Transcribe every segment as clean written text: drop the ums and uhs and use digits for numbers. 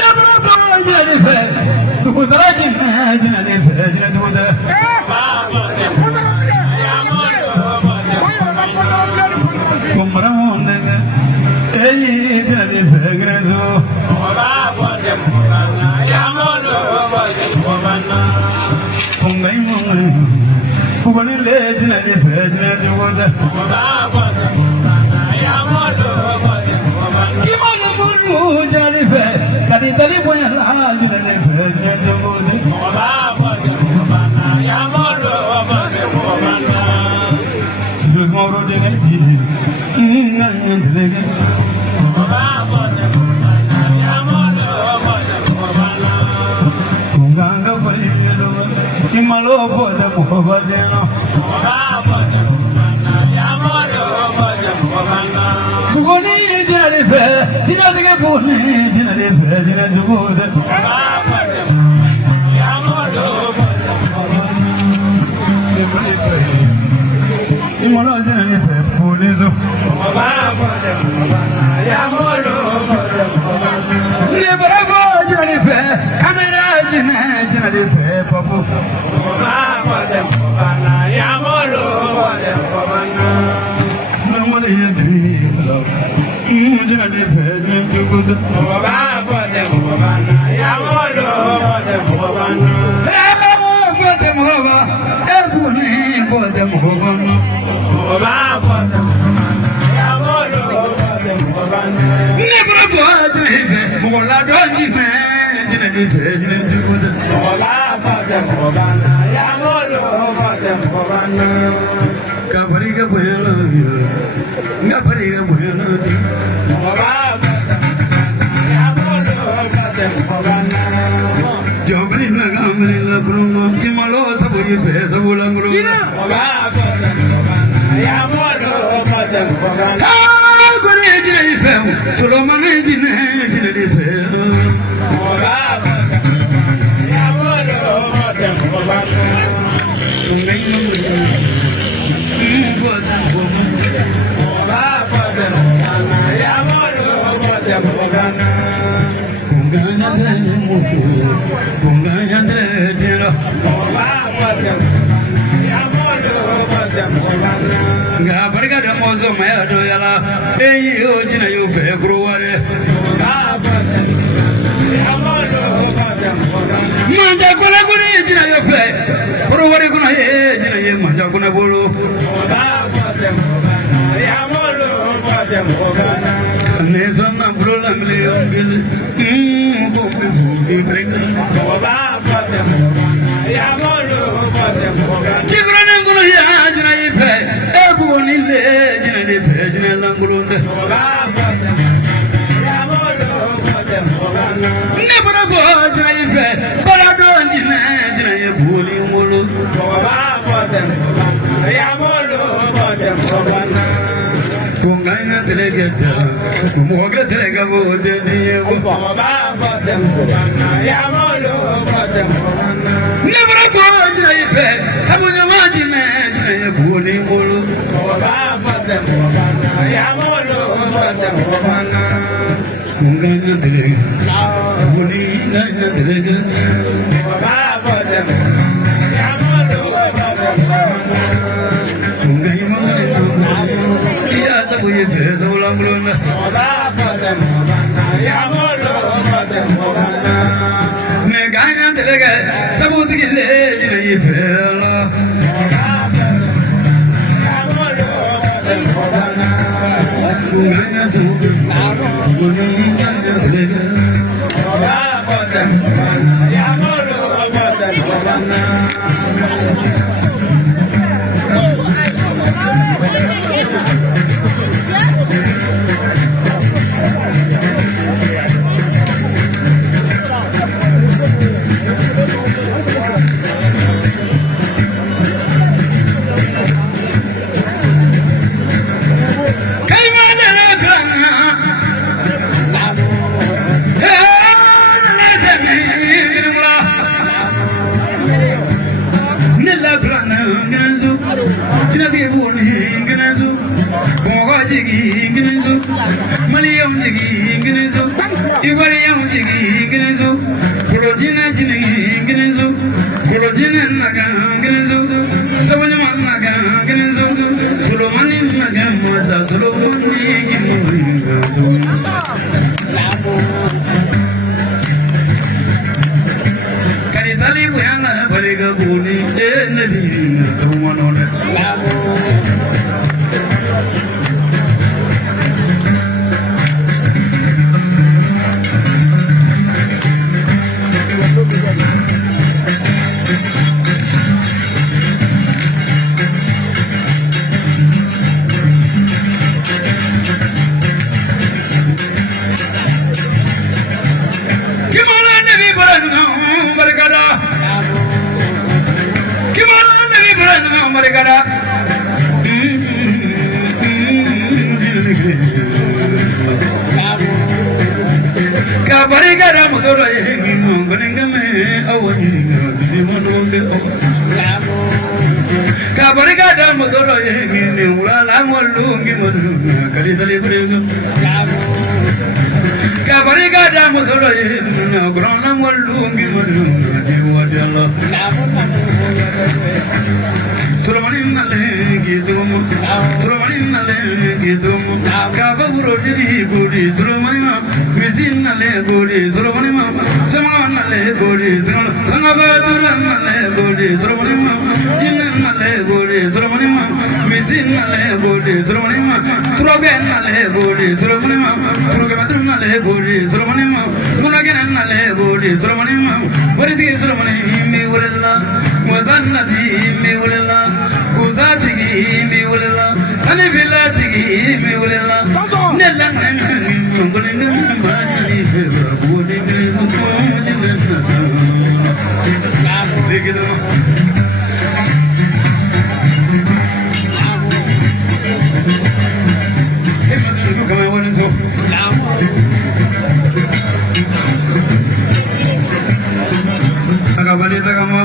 never born yet. To the legend, and to the Kumramondanga, Eyi Sagrezo, Pungai, Pugani Legend, and the water. Kimanamu, Jalife, Kaditali, and the Moro de Ganga Payelo, Himalo for the Muhabadeno, Pugoni, Jarife, Dinaka Puni, Jarife, and the wood. Imolo Jarife, Pulizo, Never Jarife, Camera Jarife, Papu, no one in dream, Jarife, to good. For them, Solomon is in Gabarga Mozo Mayadala, Hey, Ojina, you February. Manja Kunaguni, Jina, your flag. For what are you going to hear, Manja Kunagulu? Nezam Abdullah, Maliyam jigi inginizo, Ivariyam jigi inginizo, Kurojina jini inginizo, Kurojina naga inginizo, Sabajaman naga inginizo, Sulomani naga maza, Sulomani inginizo. Karitali buyana bariga buni, nabi Sarumanone. Kabariga mudoro yingo ngengame awani ngimonobe Kabariga mudoro yingo ulala molungi modunga kalidali brego Kabariga mudoro yingo grona molungi modunga diwadi Allah Sulamanin nale gidumu Sulamanin nale gidumu Kaburo jiri guri Sulamanin Mizin nale guri Sulamanin Samawan nale guri Sangabaduran nale guri Sulamanin Jinan nale guri Sulamanin Mizin nale guri Sulamanin Turogen nale guri Sulamanin Turogematun nale guri Sulamanin Gunagan nale guri Sulamanin Waridi Sulamanin mi ulilla Wazannati mi ulilla Kuzatigi mi ulilla Anifilatigi mi ulilla Nelang Mungulin Bani Budi Begitu Kami awalnya so Agak balik tak kamu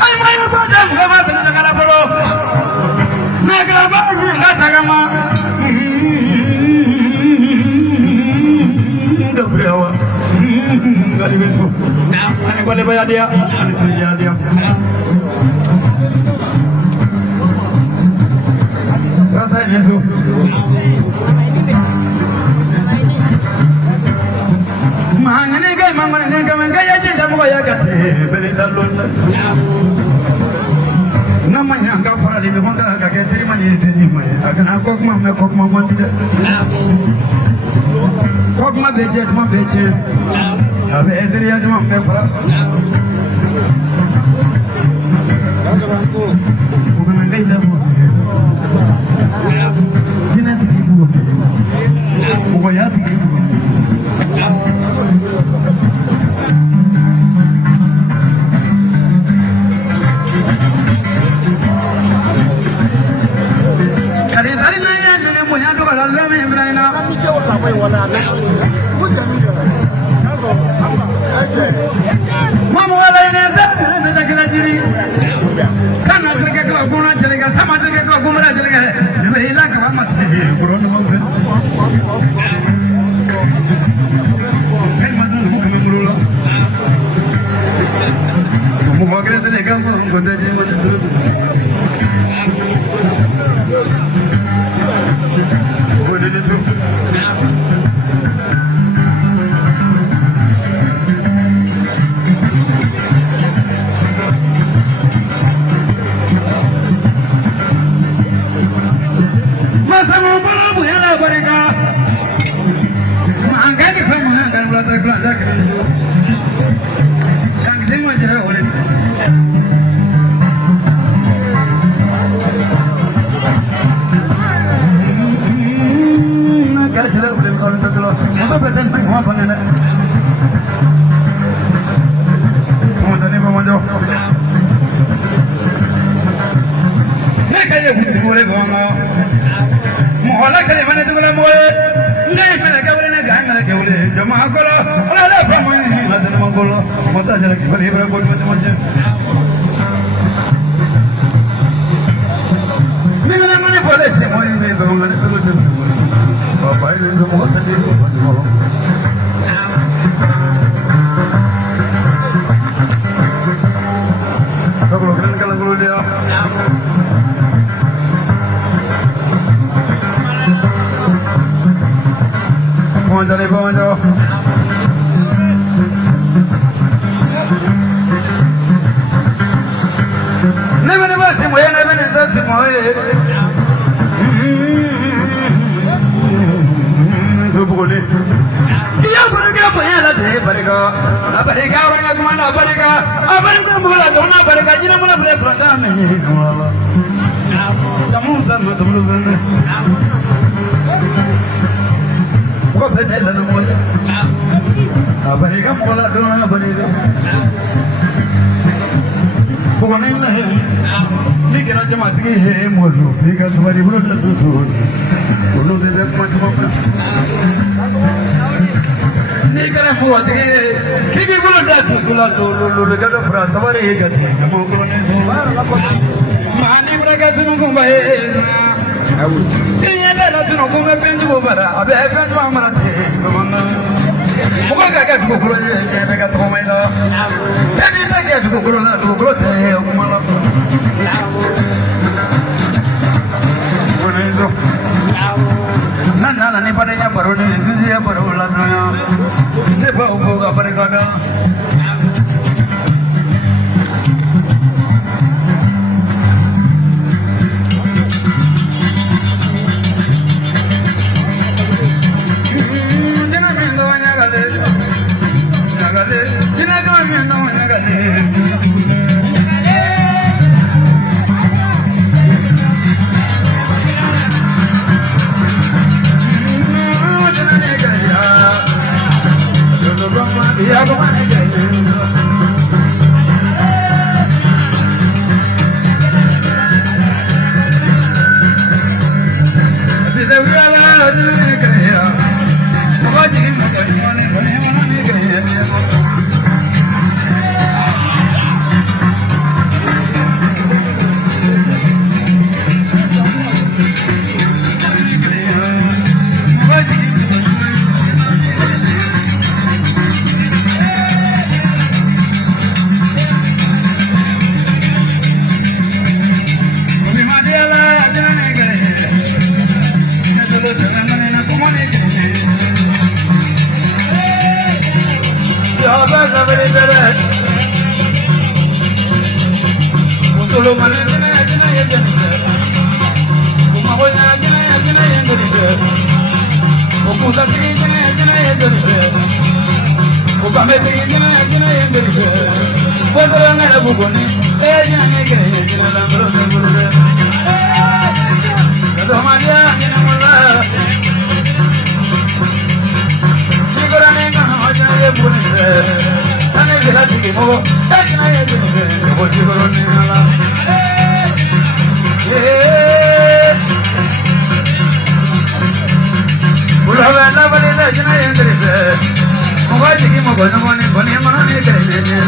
Ay mayo padam kama tinakala polo Nagraba kata kama Daprewa Gali beso Ani kwale baya dia Ani seja dia Kata beso Mangane kai mangane kai ya jinda mo ya kate bele dalon namanya ka fara le mo ka ke tiri mani tiri mai akana kokma montide kokma beje abe edri ya mo me fara ko na ngai da mo dina tiki mo ko ya tiki Mama wala inaweza nenda kila jiri sana zile kwa guna chelega sama zile kwa gumra chelega nimehila kama corona mambo kama ndio kama mrula mumagre zile kama ngoja jimu puede ser muy bien, pero no le puedo decir. Papá, y le hizo muy feliz. Kalau keren kalau dulu dia. Pawang jauh, pawang jauh. Never si moye, never si moye. Subukuli. Dia pergi apa yang ada di bariga? Bariga orang yang kemana bariga? Bariga mula dona bariga jina mula boleh berada ni. Jamu sama tu mula ni. Kau betul lalu mula. Bariga mula dona bariga. Bukan ini. Ni kena cuma tinggi he mulu. Jika semari mula tu suruh. Mulu dia macam apa? Ni kena buat ni, kiki belum dah dulu dekat orang sawari dekat. Kamu kau ni semua apa? Mani mereka senang kumbai. Ini ada senang kumbai penju bara. Abe penju amara te. Muka kakak kukulo je dekat kumbai lo. Jadi kakak kukulo na kukulo te kumala. Mana itu? Nana ni pada yang baru ni, sisi yang baru ulang ni. Siapa ugo apa ni kada? Jangan mengawanya kali, jangan mengawanya kali. Ya, kemana jadi? Tidak berapa jadi kaya. Apa jadi mana ni kaya? Solo malam ni aja Kuma hoya aja yang dulu. Kuma sakit aja yang dulu. Kuma mati aja yang dulu. Bodoh nak bukan jangan kaya jangan berusaha. Kalau maria jangan malah. Jika ni nak aja yang bukan. Tanya jelas sikit mau. Tanya aja ni. Boleh kalau ni malah. Bulan balik dah jenayah yang terjadi. Mungkin kita mau mana ni mana ni kerana.